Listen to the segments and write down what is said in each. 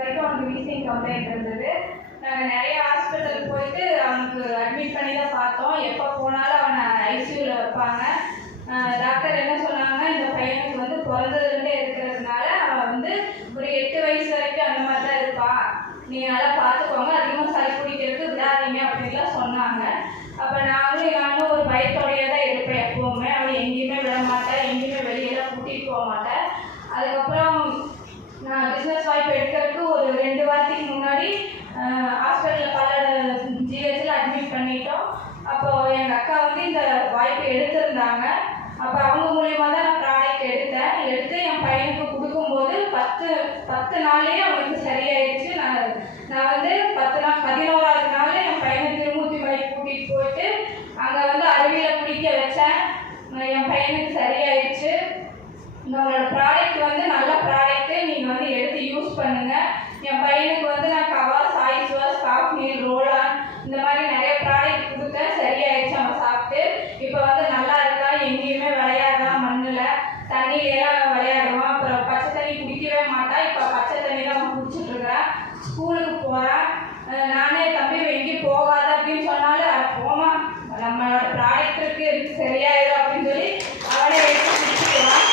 வரைக்கும் அவனுக்கு wheezing complaint இருந்தது. நாங்கள் நிறைய ஹாஸ்பிட்டல் போயிட்டு அவனுக்கு அட்மிட் பண்ணி தான் பார்த்தோம். எப்போ போனாலும் அவனை ஐசியூவில் வைப்பாங்க. டாக்டர் என்ன சொன்னாங்க, இந்த பையனுக்கு வந்து பிறந்ததுலேருந்தே இருக்கிறதுனால அவன் வந்து ஒரு 8 வயசு வரைக்கும் அந்த மாதிரி தான் இருப்பான், நீங்கள் நல்லா பார்த்துக்கோங்க, அதிகமாக சளி பிடிக்கிறதுக்கு விடாதீங்க அப்படின்லாம் சொன்னாங்க. அப்போ நானும் ஒரு பயத்தோடையே தான் இருப்பேன் எப்போவுமே. அவன் எங்கேயுமே விட மாட்டேன், எங்கேயுமே வெளியெல்லாம் கூட்டிகிட்டு போக மாட்டேன். அதுக்கப்புறம் நான் பிஸ்னஸ் வாய்ப்பு எடுக்கிறதுக்கு ஒரு 2 வாரத்துக்கு முன்னாடி ஹாஸ்பிட்டலில் பல்லட ஜிஹெச்சில் அட்மிட் பண்ணிட்டோம். அப்போது எங்கள் அக்கா வந்து இந்த வாய்ப்பு எடுத்திருந்தாங்க. அப்போ அவங்க மூலியமாக தான் நான் ப்ராடக்ட் எடுத்து என் பையனுக்கு கொடுக்கும்போது 10 நாள்லேயே அவனுக்கு சரியாயிடுச்சு. நான் வந்து 11ஆவது நாள் என் பையனை திருமூர்த்தி மலைக்கு கூட்டிகிட்டு போயிட்டு அங்கே வந்து அருவியில் குடிக்க வச்சேன். என் பையனுக்கு சரியாயிடுச்சு. உங்களோட ப்ராடக்ட் வந்து நல்ல ப்ராடக்ட்டு, நீங்கள் வந்து எடுத்து யூஸ் பண்ணுங்கள். என் பையனுக்கு வந்து நான் கவாஸ், ஐஸ் வாஷ், காஃப் மீல், ரோலான் இந்த மாதிரி நிறைய ப்ராடக்ட் கொடுத்தேன். சரியாயிடுச்சு அவன் சாப்பிட்டு. இப்போ வந்து நல்லா இருக்கா, எங்கேயுமே விளையாடுறான், மண்ணில் தண்ணியிலாம் விளையாடுவான். அப்புறம் பச்சை தண்ணி குடிக்கவே மாட்டான். இப்போ பச்சை தண்ணி தான் அவன் குடிச்சிட்ருக்கிறான். ஸ்கூலுக்கு போகிறான். நானே தம்பி எங்கேயும் போகாத அப்படின்னு சொன்னாலும் போமா, நம்மளோட ப்ராடக்ட் இருக்கு, சரியாயிடும் அப்படின்னு சொல்லி அவனே எடுத்து குடிச்சுக்குவான்.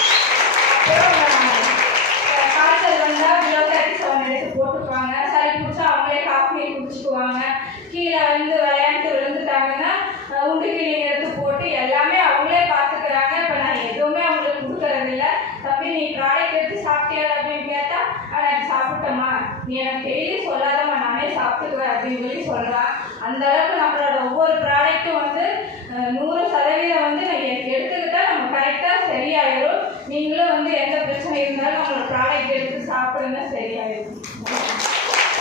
காய்ச்சல் வந்தால் விலோகாட்டிசவன் எடுத்து போட்டுக்குவாங்க. சளி பிடிச்சா அவங்களே காஃபி குடிச்சுக்குவாங்க. கீழே வந்து விளையாண்டு விழுந்துட்டாங்கன்னா உண்டு கீழே எடுத்து போட்டு எல்லாமே அவங்களே பார்த்துக்கிறாங்க. இப்போ நான் எதுவுமே அவங்களுக்கு கொடுக்கறதில்ல. தம்பி நீ ப்ராடக்ட் எடுத்து சாப்பிட்டியா அப்படின்னு கேட்டால் எனக்கு சாப்பிட்டோம்மா, நீ எனக்கு டெய்லி சொல்லாதம்மா, நானே சாப்பிட்டுக்குவேன் அப்படின்னு சொல்லி சொல்கிறான். அந்தளவுக்கு நம்மளோட ஒவ்வொரு ப்ராடக்ட்டும் வந்து 100% வந்து நான் எடுத்துக்கிட்டால் நம்ம கரெக்டாக சரியாயிடும். நீங்களும் வந்து எந்த பிரச்சனை இருந்தாலும் நம்மளோட ப்ராடக்ட் எடுத்து சாப்பிடுங்க, சரி.